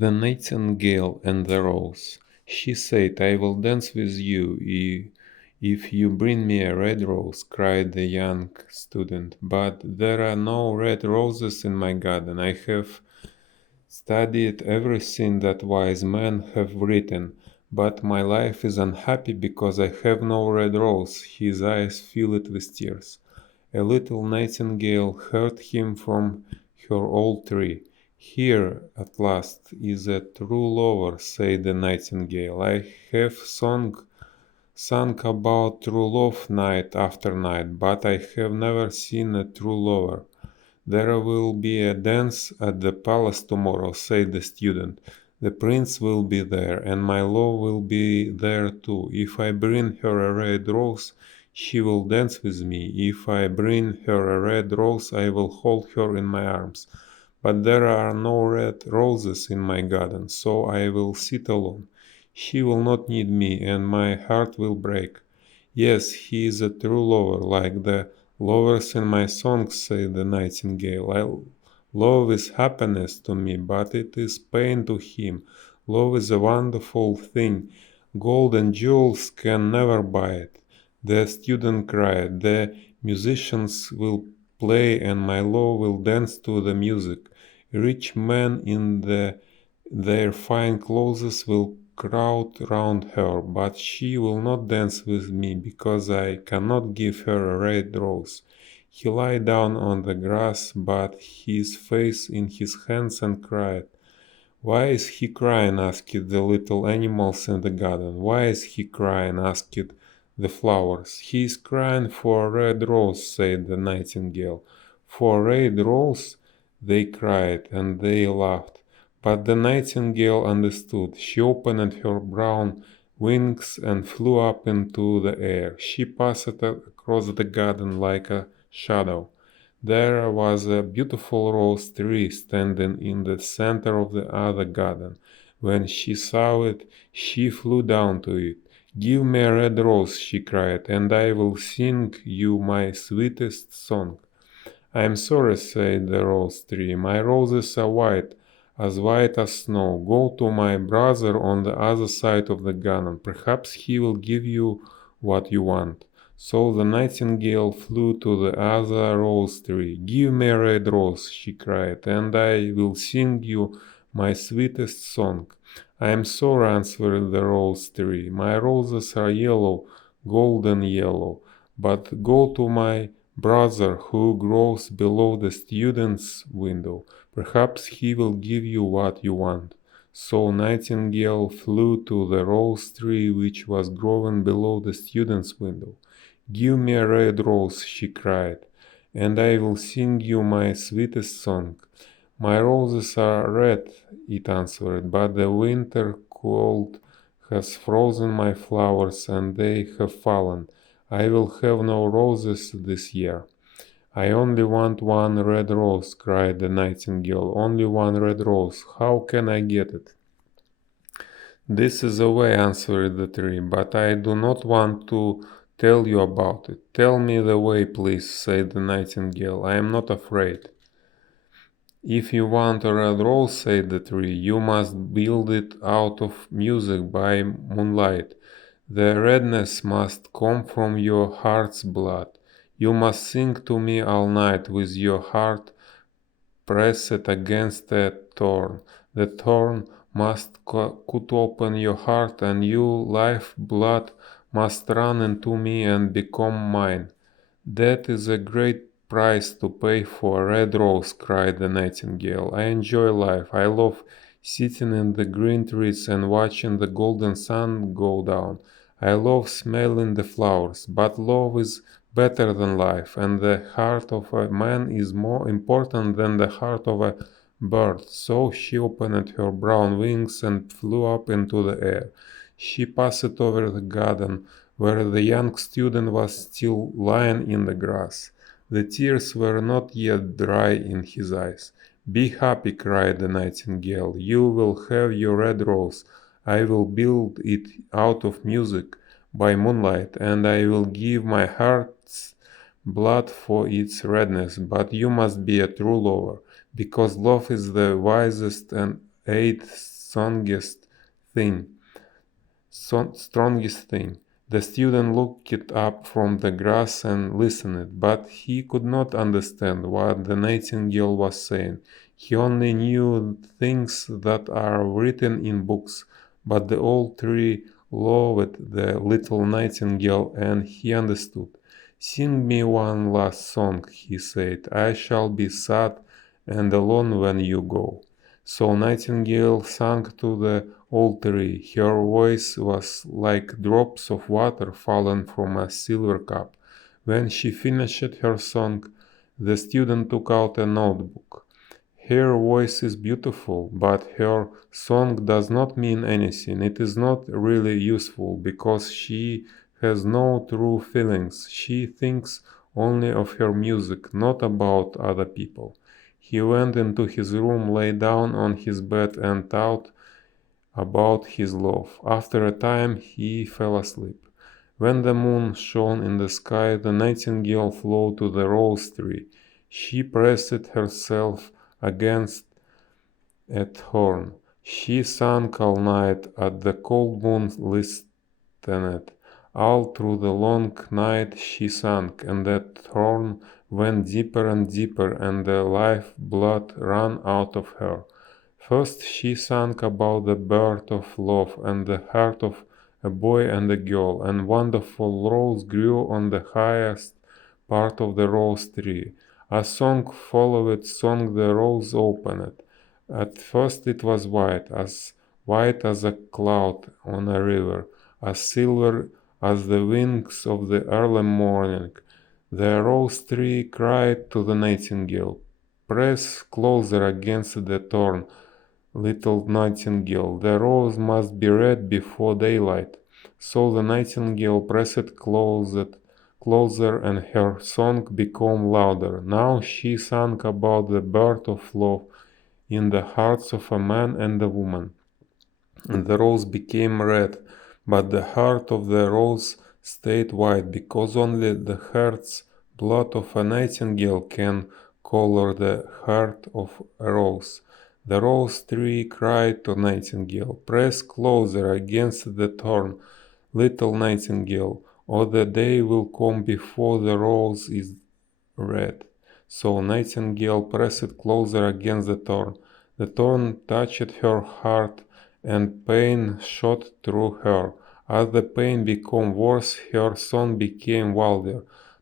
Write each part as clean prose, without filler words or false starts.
The Nightingale and the Rose. She said, "I will dance with you if you bring me a red rose," cried the young student. "But there are no red roses in my garden. I have studied everything that wise men have written, but my life is unhappy because I have no red rose." His eyes filled with tears. A little nightingale heard him from her old tree. "Here, at last, is a true lover," said the nightingale. "I have sung about true love night after night, but I have never seen a true lover." "There will be a dance at the palace tomorrow," said the student. "The prince will be there, and my love will be there too. If I bring her a red rose, she will dance with me. If I bring her a red rose, I will hold her in my arms. But there are no red roses in my garden, so I will sit alone. She will not need me, and my heart will break." "Yes, he is a true lover, like the lovers in my songs," said the nightingale. "Love is happiness to me, but it is pain to him. Love is a wonderful thing. Gold and jewels can never buy it." The student cried, "The musicians will play, and my love will dance to the music. Rich men in their fine clothes will crowd round her, but she will not dance with me because I cannot give her a red rose." He lay down on the grass, but his face in his hands, and cried. "Why is he crying?" asked the little animals in the garden. "Why is he crying?" asked the flowers. "He is crying for a red rose," said the nightingale. "For a red rose?" they cried, and they laughed. But the nightingale understood. She opened her brown wings and flew up into the air. She passed across the garden like a shadow. There was a beautiful rose tree standing in the center of the other garden. When she saw it, she flew down to it. "Give me a red rose," she cried, "and I will sing you my sweetest song." "I am sorry," said the rose tree. "My roses are white as snow. Go to my brother on the other side of the garden. Perhaps he will give you what you want." So the nightingale flew to the other rose tree. "Give me a red rose," she cried, "and I will sing you my sweetest song." "I am sorry," answered the rose tree. "My roses are yellow, golden yellow. But go to my brother who grows below the student's window. Perhaps he will give you what you want." So Nightingale flew to the rose tree which was growing below the student's window. "Give me a red rose," she cried, "and I will sing you my sweetest song." "My roses are red," it answered, "but the winter cold has frozen my flowers and they have fallen. I will have no roses this year." "I only want one red rose," cried the nightingale, "only one red rose. How can I get it?" "This is the way," answered the tree, "but I do not want to tell you about it." "Tell me the way, please," said the nightingale. "I am not afraid." "If you want a red rose," said the tree, "you must build it out of music by moonlight. The redness must come from your heart's blood. You must sing to me all night with your heart pressed against a thorn. The thorn must cut open your heart, and your life blood must run into me and become mine." "That is a great price to pay for a red rose," cried the nightingale. "I enjoy life. I love sitting in the green trees and watching the golden sun go down. I love smelling the flowers. But love is better than life, and the heart of a man is more important than the heart of a bird." So she opened her brown wings and flew up into the air. She passed over the garden, where the young student was still lying in the grass. The tears were not yet dry in his eyes. "Be happy," cried the nightingale. "You will have your red rose. I will build it out of music by moonlight, and I will give my heart's blood for its redness. But you must be a true lover, because love is the wisest and eighth thing, strongest thing. The student looked up from the grass and listened, but he could not understand what the nightingale was saying. He only knew things that are written in books, but the old tree loved the little nightingale and he understood. Sing me one last song, he said. I shall be sad and alone when you go. So Nightingale sang to the old tree. Her voice was like drops of water fallen from a silver cup. When she finished her song, the student took out a notebook. Her voice is beautiful, but her song does not mean anything. It is not really useful because she has no true feelings. She thinks only of her music, not about other people. He went into his room, lay down on his bed, and thought about his love. After a time, he fell asleep. When the moon shone in the sky, the nightingale flew to the rose tree. She pressed herself against a thorn. She sang all night, at the cold moon listened. All through the long night she sang, and that thorn went deeper and deeper, and the life blood ran out of her. First she sang about the birth of love and the heart of a boy and a girl, and wonderful rose grew on the highest part of the rose tree. A song followed song, the rose opened. At first it was white as a cloud on a river, as silver as the wings of the early morning. The rose tree cried to the nightingale, "Press closer against the thorn, little nightingale. The rose must be red before daylight." So the nightingale pressed closer, and her song became louder. Now she sang about the birth of love in the hearts of a man and a woman. And the rose became red, but the heart of the rose stayed white, because only the heart's blood of a nightingale can color the heart of a rose. The rose tree cried to nightingale, "Press closer against the thorn, little nightingale, or the day will come before the rose is red." So Nightingale pressed closer against the thorn. The thorn touched her heart, and pain shot through her. As the pain became worse, her song became wilder.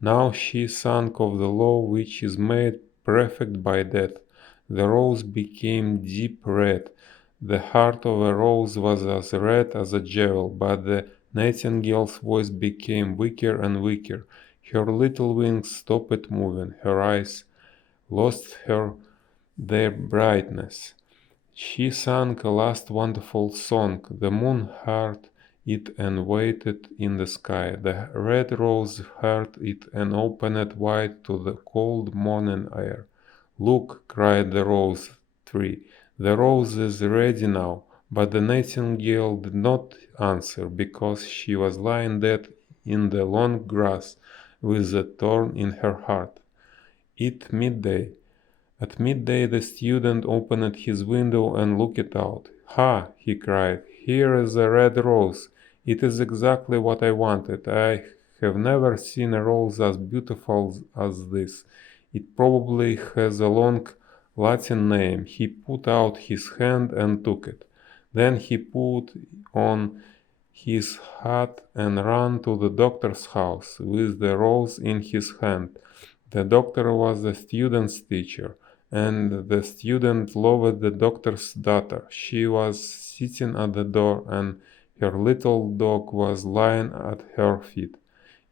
Now she sang of the love which is made perfect by death. The rose became deep red. The heart of a rose was as red as a jewel, but the nightingale's voice became weaker and weaker. Her little wings stopped moving, her eyes lost their brightness. She sang a last wonderful song. The moon heard it and waited in the sky. The red rose heard it and opened wide to the cold morning air. "Look!" cried the rose tree. "The rose is ready now." But the nightingale did not answer, because she was lying dead in the long grass with the thorn in her heart. At midday, the student opened his window and looked out. "Ha!" he cried. "Here is a red rose. It is exactly what I wanted. I have never seen a rose as beautiful as this. It probably has a long Latin name." He put out his hand and took it. Then he put on his hat and ran to the doctor's house with the rose in his hand. The doctor was the student's teacher, and the student loved the doctor's daughter. She was sitting at the door, and her little dog was lying at her feet.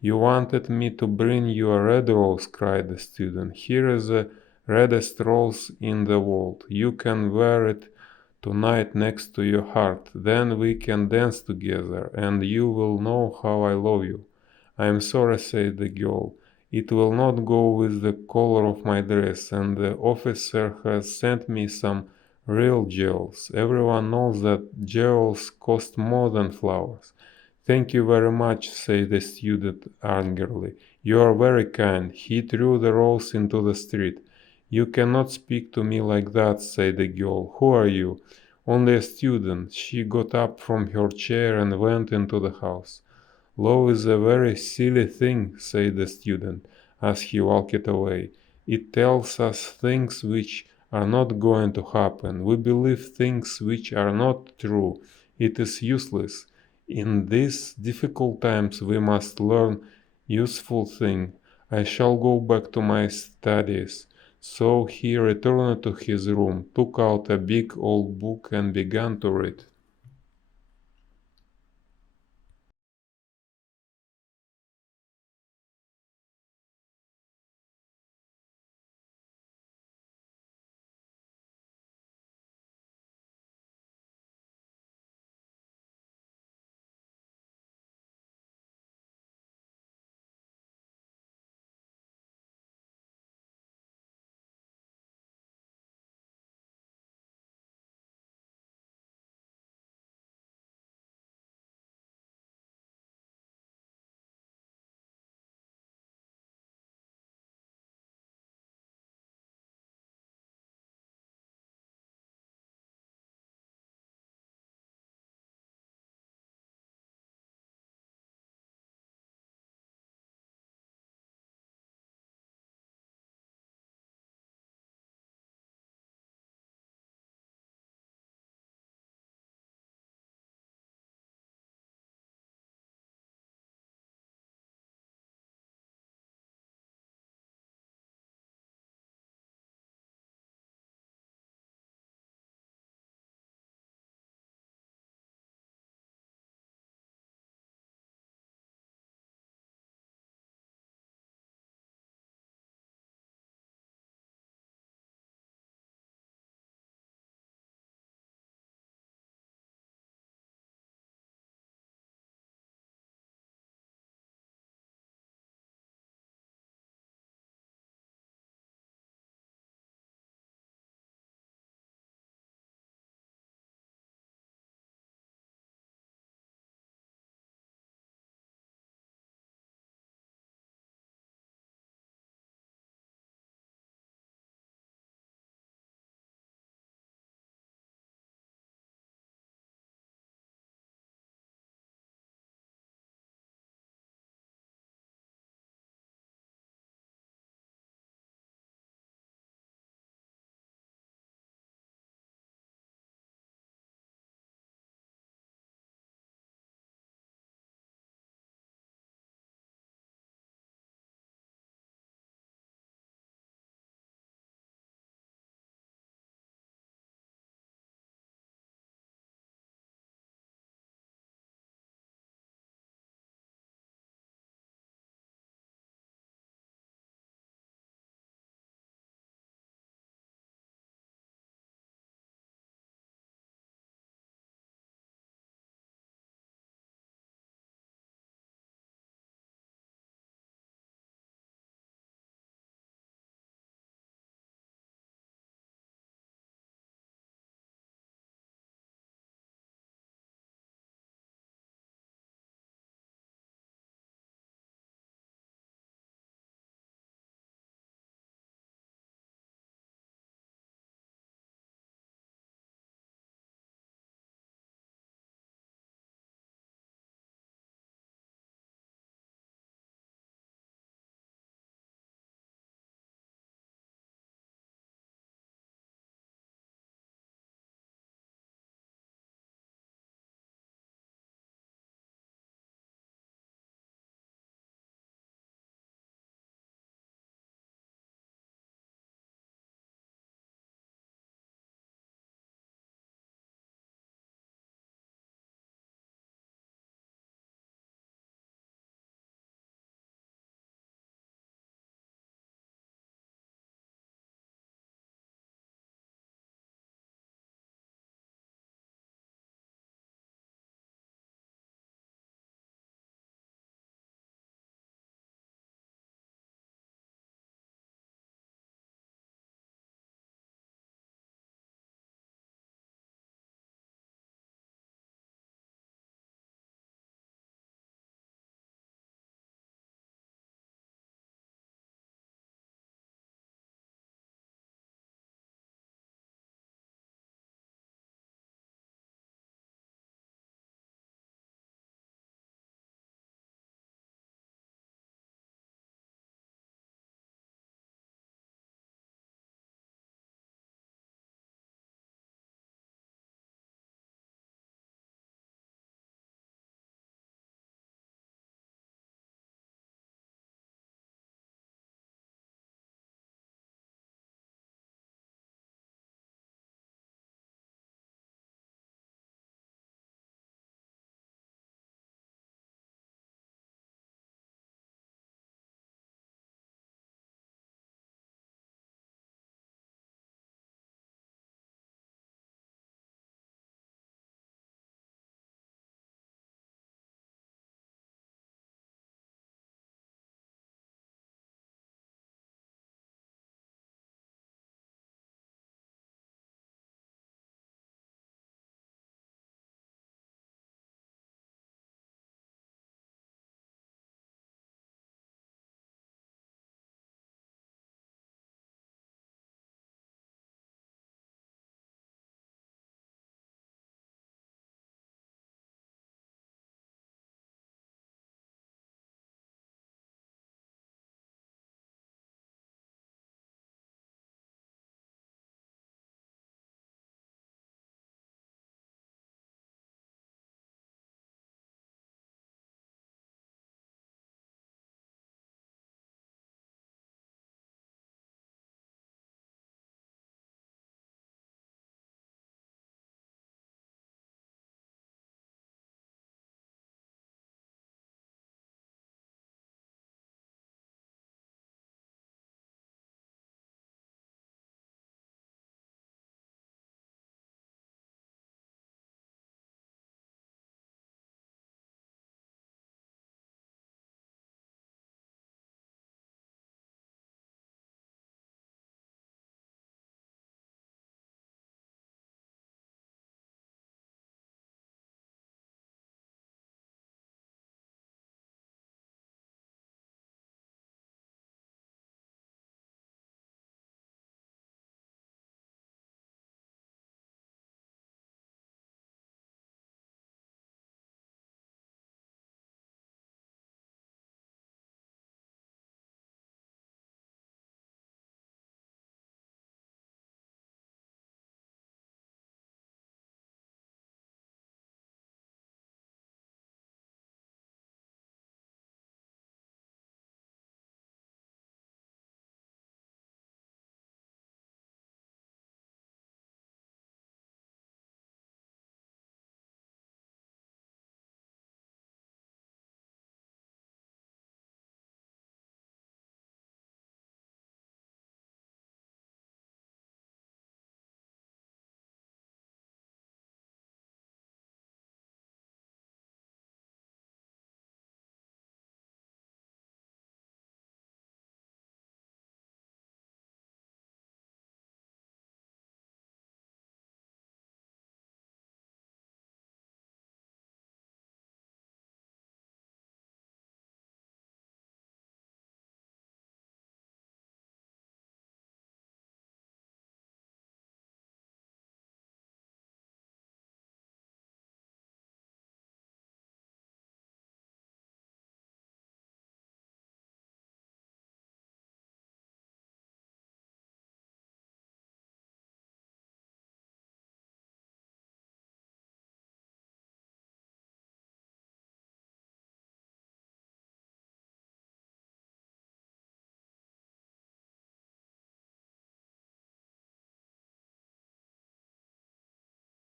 "You wanted me to bring you a red rose," cried the student. "Here is the reddest rose in the world. You can wear it tonight next to your heart. Then we can dance together, and you will know how I love you." "I am sorry," said the girl. "It will not go with the color of my dress, and the officer has sent me some real jewels. Everyone knows that jewels cost more than flowers." "Thank you very much," said the student angrily. "You are very kind." He threw the rose into the street. "You cannot speak to me like that," said the girl. "Who are you? only a student." She got up from her chair and went into the house. "Love is a very silly thing," said the student, as he walked away. "It tells us things which are not going to happen. We believe things which are not true. It is useless. In these difficult times we must learn useful things. I shall go back to my studies." So he returned to his room, took out a big old book and began to read.